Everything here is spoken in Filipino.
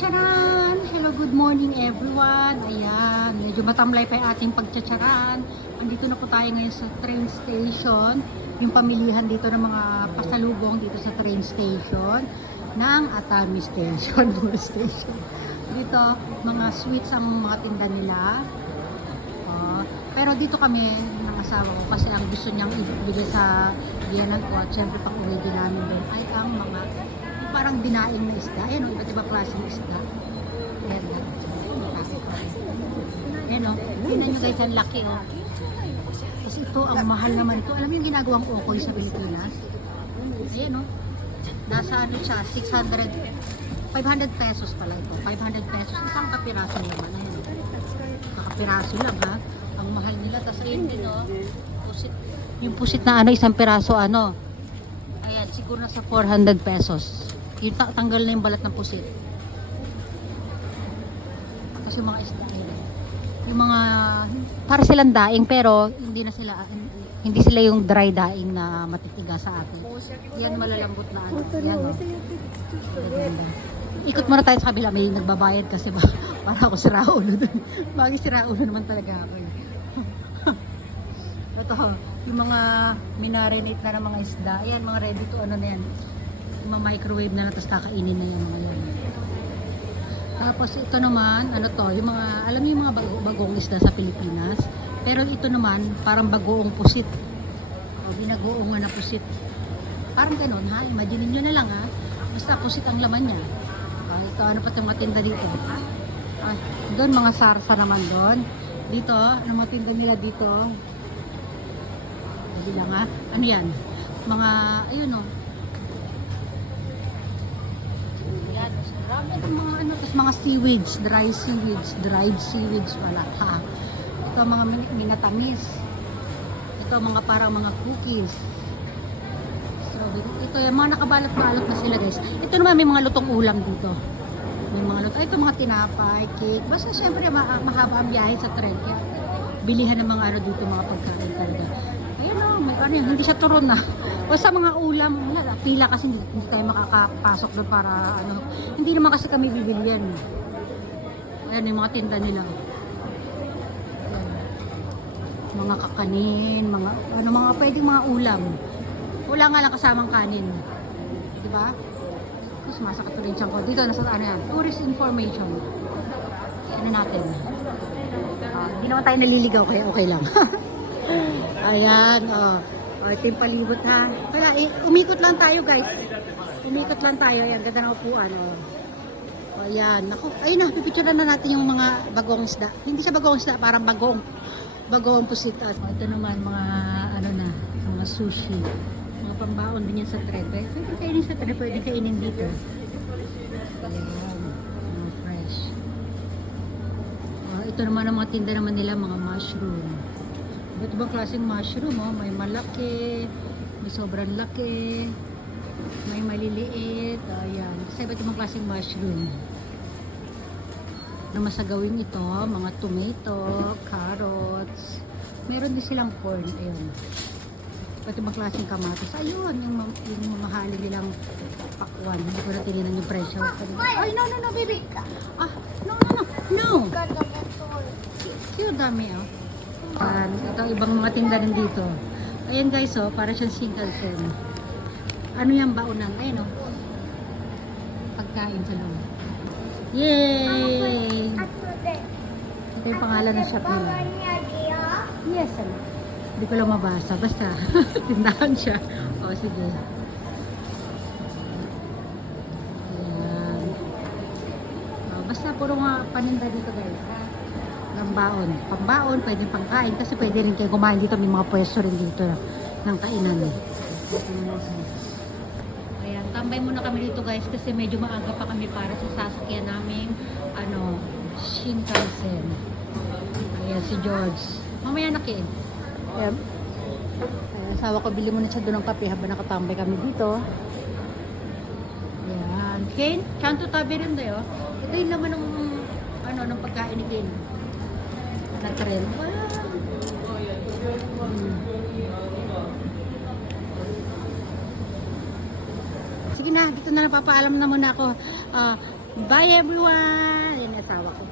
Charan! Hello, good morning everyone. Ayan, medyo matamlay pa yung ating pagtsatsaran. Andito na po tayo ngayon sa train station. Yung pamilihan dito ng mga pasalubong dito sa train station ng Atami Station. Station. Dito, mga sweets ang mga tinda nila. Pero dito kami ng asawa ko kasi ang gusto niyang ibigay sa biyanan ko at syempre pang uwi din namin doon ay ang mga parang dinaing na isda. Ayan o, iba't ibang klaseng isda. Ayan o. Ayan o. Tingnan nyo guys, ang laki o. Tapos ito, ang mahal naman ito. Alam mo yung ginagawang okoy sa Pilipinas? Ayan o. Nasa ano siya, 500 pesos pala ito. 500 pesos. Isang kapiraso naman. Ayan o. Kakapiraso lang ha. Ang mahal nila. Tapos ayun din o. Pusit. Yung pusit na ano, isang piraso ano. Ayan, siguro nasa 400 pesos. Yung tanggal na yung balat ng pusit. Tapos yung mga isda nila. Yung mga, para silang daing pero hindi sila yung dry daing na matitigas sa atin. Yan malalambot na ano. Yan o. Ikot muna tayo sa kabila. May nagbabayad kasi ba, para ako siraulo dun. Bagay siraulo naman talaga ako. Ito, yung mga minarinate na ng mga isda. Ayan, mga ready to ano na yan. Microwave na tapos kakainin na yan mga yan. Tapos ito naman, ano to, yung mga, alam niyo yung mga bagong isda sa Pilipinas. Pero ito naman, parang bagoong pusit. O, binagoong na pusit. Parang ganon ha, imagine nyo na lang ha. Basta pusit ang laman niya. Ito, ano pa itong matinda dito? Doon, mga sarsa naman doon. Dito, ano matinda nila dito? Hindi lang ha. Ano yan? Mga, ayun o. Yan. Marami itong mga ano. Tapos mga seaweeds. Dried seaweeds wala ha. Ito mga minatamis. Ito mga parang mga cookies. So, ito yung mga nakabalot-balot na sila guys. Ito naman may mga lutong ulam dito. May mga lutong. Ito mga tinapay, cake. Basta syempre mahaba ang biyahe sa tren. Kaya bilihan ng mga ano dito, mga pagkain talaga. Ayan o, may ano yan, hindi siya turon na. Basta mga ulam, wala, pila kasi hindi tayo makakapasok doon para ano. Hindi naman kasi kami bibili yan. Ayan yung mga tinda nila. Ayan. Mga kakanin, mga pwedeng mga ulam. Wala nga lang kasamang kanin. Diba? Tapos masakit rin siyang ko. Dito, nasa ano yan, tourist information. Ano natin? Hindi naman tayo naliligaw kaya okay lang. Ayan, ito yung palibot ha. Kaya, umikot lang tayo guys. Umikot lang tayo. Ayan, ganda ng upuan. Ayan, naku. Ayun na, pipicturean na natin yung mga bagong isda. Hindi siya bagong isda, parang bagong pusit. Ito naman, mga ano na, mga sushi. Mga pambaon din yan sa tren. Pwede kainin sa tren, pwede kainin dito. Ayan, mga fresh. Ito naman ang mga tinda naman nila, mga mushroom. Iba't ibang klaseng mushroom, may malaki, may sobrang laki, may maliliit, ayan. Kasi iba't ibang klaseng mushroom. Na masagawin ito, mga tomato, carrots, meron din silang corn, ayun. Iba't ibang klaseng kamatis, ayun, yung mamahali nilang pakwan. Hindi ko na tininan yung presyo. Ay, no, baby. No. Cute, dami, ito ibang mga tinda din dito. Ayan guys, para siyang Shinkansen. Ano yung baunan? Ayun pagkain sa loob. Yay! Ito yung pangalan ng shop nila. Yes, hindi ko lang mabasa. Basta, tindahan siya. Sige. Ayan. Basta puro mga paninda dito guys. Pambaon, pwede pangkain kasi pwede rin kayo kumain dito, may mga pwesto rin dito ng kainan Ayan, tambay muna kami dito guys kasi medyo maaga pa kami para sa sasakyan naming Shinkansen. Ayan si George, mamaya nakin. Ayan, asawa ko, bili muna siya doon ng kape habang nakatambay kami dito. Ayan, Kane, kanto tabi rin tayo. Ito yung naman ng pagkain ni Kane na tren. Sige na, dito na napapaalam na muna ako. Bye everyone! Yan yung asawa ko.